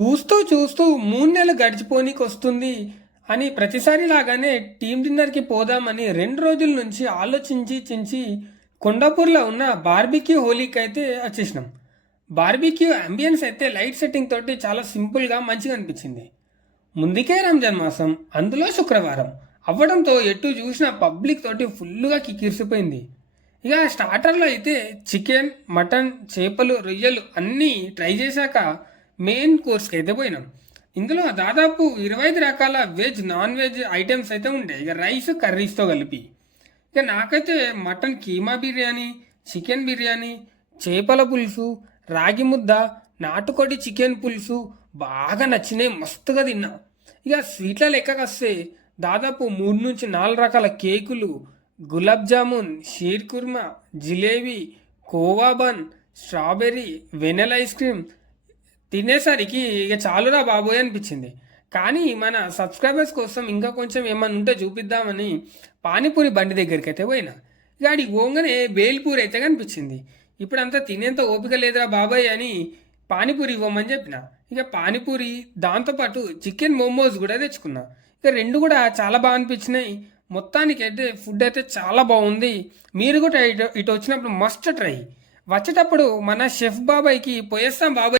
చూస్తూ చూస్తూ 3 నెలలు గడిచిపోనీకొస్తుంది అని ప్రతిసారి లాగానే టీమ్ డిన్నర్‌కి పోదామని 2 రోజుల నుంచి ఆలోచించి కొండాపూర్‌లో ఉన్న బార్బిక్యూ హోలీకైతే వచ్చేసినాం. బార్బిక్యూ అంబియన్స్ అయితే లైట్ సెట్టింగ్ తోటి చాలా సింపుల్‌గా మంచిగా అనిపించింది. ముందుకే రంజాన్ మాసం, అందులో శుక్రవారం అవ్వడంతో ఎటు చూసినా పబ్లిక్ తోటి ఫుల్లుగా కిక్కిరిసిపోయింది. ఇక స్టార్టర్లో అయితే చికెన్, మటన్, చేపలు, రొయ్యలు అన్నీ ట్రై చేశాక మెయిన్ కోర్స్కి అయితే పోయినాం. ఇందులో దాదాపు 25 రకాల వెజ్, నాన్ వెజ్ ఐటమ్స్ అయితే ఉంటాయి, ఇక రైస్ కర్రీస్తో కలిపి. ఇక నాకైతే మటన్ కీమా బిర్యానీ, చికెన్ బిర్యానీ, చేపల పులుసు, రాగి ముద్ద, నాటుకోడి చికెన్ పులుసు బాగా నచ్చినాయి, మస్తుగా తిన్నా. ఇక స్వీట్ల లెక్కకు వస్తే దాదాపు 3 నుంచి 4 రకాల కేకులు, gulab jamun, sheer khurma, jalebi, khoa bun, strawberry, vanilla ice cream తినేసరికి ఇక చాలురా బాబోయ్ అనిపించింది. కానీ మన సబ్స్క్రైబర్స్ కోసం ఇంకా కొంచెం ఏమన్నా ఉంటే చూపిద్దామని పానీపూరి బండి దగ్గరికి అయితే పోయినా. ఇక ఆడికి పోగానే బేల్పూరి అయితే కనిపించింది. ఇప్పుడంతా తినేంత ఓపిక లేదురా బాబాయ్ అని పానీపూరి ఇవ్వమని చెప్పిన. ఇక పానీపూరి దాంతోపాటు చికెన్ మోమోస్ కూడా తెచ్చుకున్నా. ఇక రెండు కూడా చాలా బాగా అనిపించినాయి. మొత్తానికి అయితే ఫుడ్ అయితే చాలా బాగుంది. మీరు కూడా ఇటు వచ్చినప్పుడు మస్ట్ ట్రై. వచ్చేటప్పుడు మన షెఫ్ బాబాయ్కి పోయేస్తాం బాబాయ్